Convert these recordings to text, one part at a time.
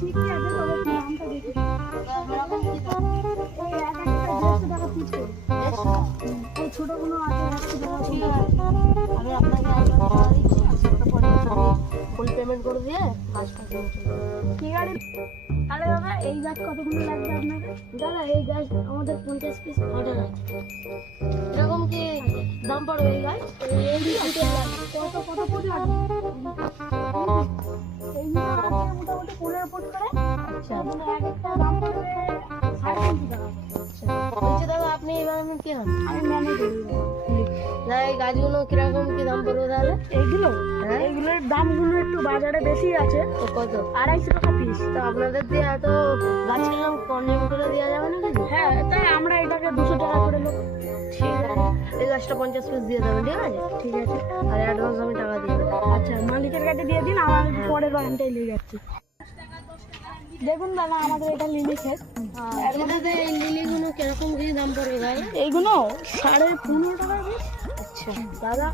ঠিকই আছে, তবে একটু দামটা দেখি। এই এক একটা 150 টাকা পিস করে। এই ছোটগুলো আছে 100 টাকা। ঠিক আছে, আমি আপনাকে অ্যাডভান্স টাকা দিচ্ছি, আর সবটা পরে আমি ফুল পেমেন্ট করে দিয়ে কাজটা করে চলে যাবো। ঠিক আছে। তাহলে দাদা এই গাছ কতগুলো লাগবে আপনাকে? দাদা এই গাছ আমাদের 50 পিস অর্ডার আছে। এরকম কি দাম পড়বে এই গাছ? এই ফুটের গাছ কত কত ফুট লাগবে? এইগুলো আছে মোটামুটি 15 ফুট করে। আচ্ছা এগুলো এক একটা দাম পড়বে 3.5 টাকা। আচ্ছা, বলছি দাদা আপনি এবার কি হন? আমি ম্যানেজার। না এই গাছগুলো কিরকম কি দাম পড়বে তাহলে? এইগুলো হ্যাঁ। এইগুলোর দামগুলো একটু বাজারে বেশি আছে, তো কত? 250 টাকা পিস। তো আপনাদের দিয়ে এত গাছের নাম কনজিউম করে দেওয়া যাবে না কিছু? হ্যাঁ, তাই আমরা এটাকে 200 টাকা করে নেব। ঠিক আছে, এই গাছটা 50 পিস দিয়ে দেবেন, ঠিক আছে? ঠিক আছে। আর অ্যাডভান্স আমি টাকা দিয়ে দেবো। আচ্ছা, মালিকের কাছে দিয়ে দিন, আমার পরের বাগানটাই নিয়ে যাচ্ছি। দেখুন দাদা, আমাদের এটা লিলি ক্ষেত। দাদা এই লিলিগুলো কিরকম কি দাম পড়বে তাহলে? এইগুলো 15.5 টাকা পিস। আচ্ছা দাদা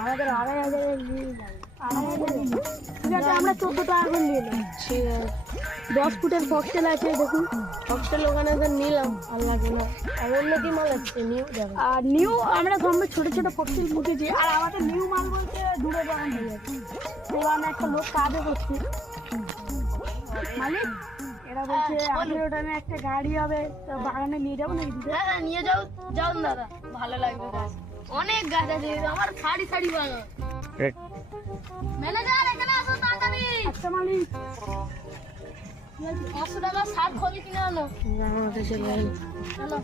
আমাদের 2,500 লিলি লাগবে। 2,500 লিলি। ঠিক আছে, আমরা 14 টাকা করে নিয়ে নেব। ঠিক আছে, 10 ফুটের ফক্সটেল আছে দেখুন। হস্টেল ওখানে তো নিলাম, আর লাগবে না। আর অন্য কি মাল আছে নিউ দেখো? আর নিউ আমরা ধরুন ছোট ছোট ফক্সটেল মুখেছি, আর আমাদের নিউ মাল বলতে দূরে বাগান হয়ে যাচ্ছে। এবার আমি একটা লোক কাজও করছি। মালিক এরা বলছে আমাদের ওখানে একটা গাড়ি হবে, তো বাগানে নিয়ে যাবো নাকি দিতে? হ্যাঁ হ্যাঁ নিয়ে যাও, যাও দাদা, ভালো লাগবে গাছ। অনেক গাছ আছে আমার, সারি সারি বাগান। ম্যানেজার এখানে আসো তাড়াতাড়ি। আচ্ছা মালিক, 500 টাকা শাক খবি কিনে আনো। চলো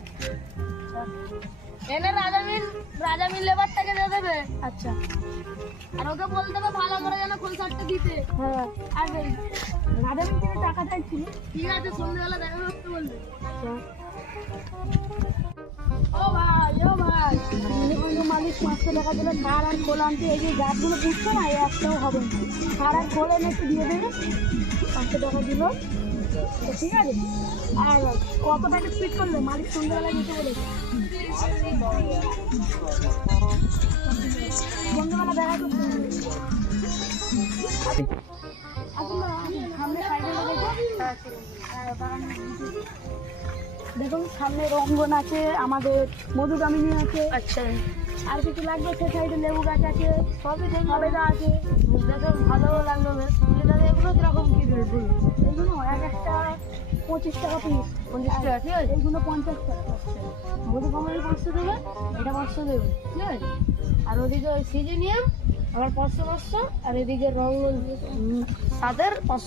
এনে রাজামিল লেবারটাকে দিয়ে দেবে। আচ্ছা। আর ওকে বলতে হবে ভালো করে যেন ফুল শাকটা দিতে। হ্যাঁ, আর এই রাধাবিন থেকে টাকা চাইছিল। ঠিক আছে, সন্ধ্যেবেলা দেখা করতে বলবে। ও ভাই দেখুন মালিক 500 টাকা দিলে সার আর খোল আনতে। এই যে গাছগুলো পুষছে না, এই একটাও হবে না। সার আর খোল এনে একটু দিয়ে দেবে, 500 টাকা দিল। তো ঠিক আছে। আর কত টাকা স্পিড করলে মালিক সন্ধ্যাবেলা দিতে বলেছে? সন্ধ্যাবেলা দেখা করতে হবে। আসুন না, সামনে সাইডে দেখুন, সামনে রঙ্গন আছে, আমাদের মধুকামিনী আছে। আচ্ছা, আর কিছু লাগবে? সে সাইডে লেবু গাছ আছে, সবই দেখি। সবেদা আছে। দেখে ভালো লাগলো বেশ। দাদা এগুলো কিরকম কি রেট বলুন? এইগুলো এক একটা 25 টাকা পিস। 50 টাকা, ঠিক আছে। এইগুলো 50 টাকা। মধু কামারি 500 দেবে, এটা 500 দেবে, ঠিক আছে। আর ওদিকে ওই সিজিনিয়াম আবার 500 আর এদিকে রঙ সাদের 500।